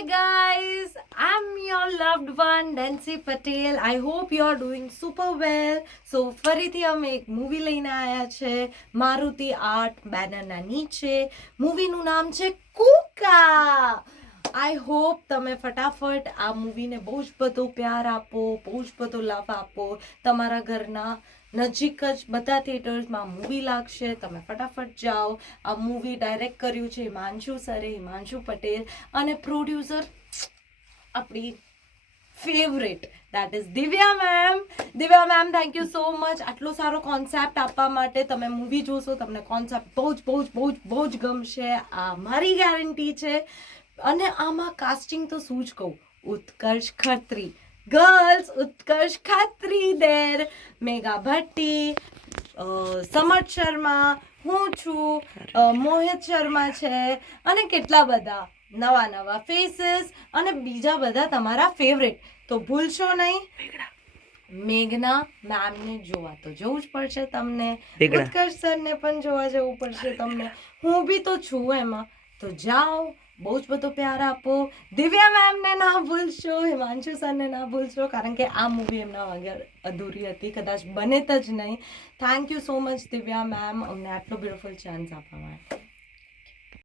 Hi guys, I'm your loved one Nancy Patel. I hope you are doing super well. So ફરીથી અમે એક movie લઈને આવ્યા છે મારુતિ આર્ટ બેનરના નીચે. મૂવીનું નામ છે કુકા. આઈ હોપ તમે ફટાફટ આ મૂવીને બહુ જ બધો પ્યાર આપો, બહુ જ બધો લાભ આપો. તમારા ઘરના નજીક જ બધા થિયેટર્સમાં મૂવી લાગશે, તમે ફટાફટ જાઓ. આ મૂવી ડાયરેક્ટ કર્યું છે હિમાંશુ સરે, હિમાંશુ પટેલ, અને પ્રોડ્યુસર આપણી favourite that is Divya ma'am. Divya ma'am, thank you so much આટલો સારો કોન્સેપ્ટ આપવા માટે. તમે મૂવી જોશો, તમને કોન્સેપ્ટ બહુ જ ગમશે, આ મારી ગેરંટી છે. અને આમાં કાસ્ટિંગ તો શું જ કહું, ઉત્કર્ષ ખત્રી, ગર્લ્સ ઉત્કર્ષ ખત્રી દેર, મેઘા ભટ્ટી, સમર્થ શર્મા, હું છું, મોહિત શર્મા છે, અને કેટલા બધા નવા ફેસીસ અને બીજા બધા તમારા ફેવરેટ. તો ભૂલશો નહીં, મેઘના મેમને જોવા તો જવું જ પડશે તમને, ઉત્કર્ષ સરને પણ જોવા જવું પડશે તમને, હું બી તો છું એમાં. તો જાઓ, બહુ જ બધો પ્યાર આપો. દિવ્યા મેમને ના ભૂલશો, હિમાંશુ સરને ના ભૂલશો, કારણ કે આ મૂવી એમના વગર અધૂરી હતી, કદાચ બને જ નહીં. Thank you so much Divya ma'am, અમને આટલો બ્યુટીફુલ ચાન્સ આપવા માટે.